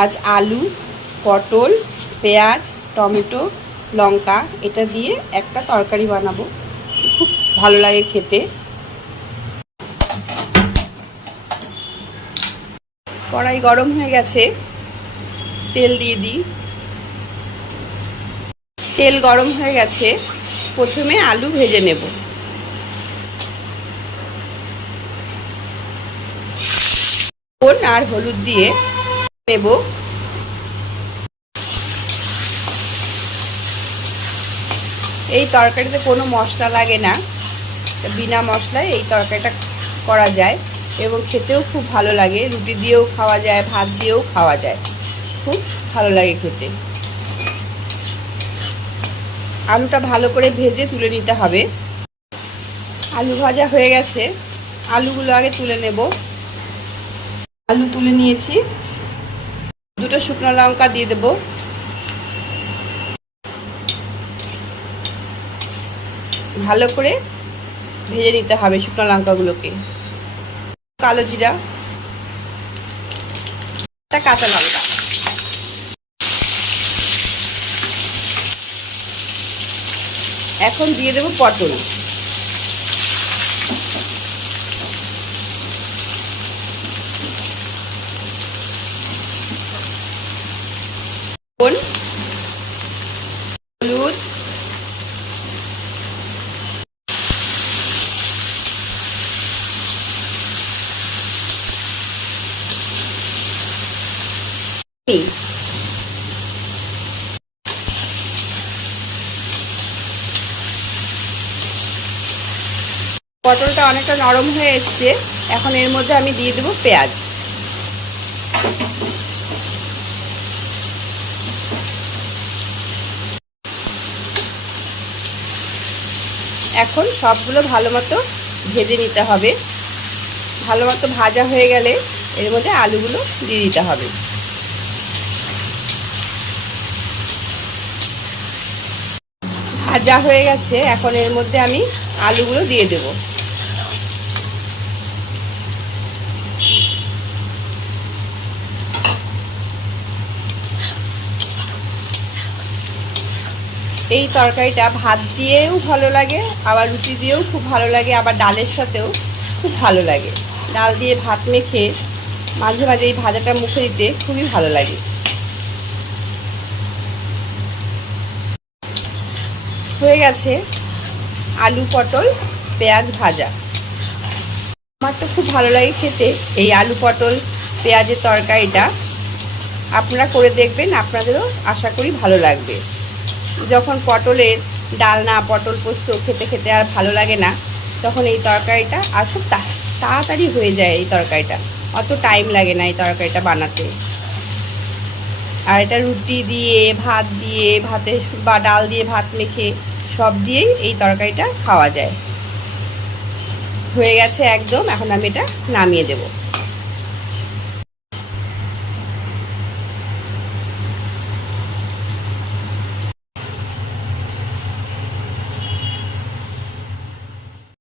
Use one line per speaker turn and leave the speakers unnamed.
আজ আলু, পটল, পেঁয়াজ, টমেটো, লঙ্কা, এটা দিয়ে একটা তরকারি বানাবো। খুব ভালো লাগে খেতে। কড়াই গরম হয়ে গেছে। তেল দিয়ে দিই। তেল গরম হয়ে গেছে। প্রথমে আলু ভেজে নেব। আর হলুদ দিয়ে নেব। এই তরকারিতে কোনো মশলা লাগে না। বিনা মশলায় এই তরকারিটা করা যায় এবং খেতেও খুব ভালো লাগে। রুটি দিয়েও খাওয়া যায়, ভাত দিয়েও খাওয়া যায়। খুব ভালো লাগে খেতে। আলুটা ভালো করে ভেজে তুলে নিতে হবে। আলু ভাজা হয়ে গেছে। আলুগুলো আগে তুলে নেব। আলু তুলে নিয়েছি। দুটো শুকনো লঙ্কা দিয়ে দেব। ভালো করে ভেজে নিতে হবে শুকনো লঙ্কাগুলোকে। কালো জিরা, একটা কাঁচা লঙ্কা। এখন দিয়ে দেবো পটল হলুদ পটলটা অনেকটা নরম হয়ে এসছে। এখন এর মধ্যে আমি দিয়ে দেবো পেঁয়াজ। এখন সবগুলো ভালো মতো ভেজে নিতে হবে। ভালো মতো ভাজা হয়ে গেলে এর মধ্যে আলুগুলো দিয়ে দিতে হবে। ভাজা হয়ে গেছে, এখন এর মধ্যে আমি আলুগুলো দিয়ে দেব। এই তরকারিটা ভাত দিয়েও ভালো লাগে, আবার রুটি দিয়েও খুব ভালো লাগে, আবার ডালের সাথেও খুব ভালো লাগে। ডাল দিয়ে ভাত মেখে মাঝে মাঝে এই ভাজাটা মুখে দিতে খুবই ভালো লাগে। হয়ে গেছে আলু পটল পেঁয়াজ ভাজা। আমার তো খুব ভালো লাগে খেতে। এই আলু পটল, পেঁয়াজের তরকারিটা আপনারা করে দেখবেন, আপনাদেরও আশা করি ভালো লাগবে। যখন পটলের ডালনা, পটল পোস্ত খেতে খেতে আর ভালো লাগে না, তখন এই তরকারিটা আর খুব তাড়াতাড়ি হয়ে যায় এই তরকারিটা। অত টাইম লাগে না এই তরকারিটা বানাতে। আর এটা রুটি দিয়ে, ভাত দিয়ে, ভাতে বা ডাল দিয়ে ভাত মেখে সব দিয়েই এই তরকারিটা খাওয়া যায়। হয়ে গেছে একদম এখন আমি এটা নামিয়ে দেবো।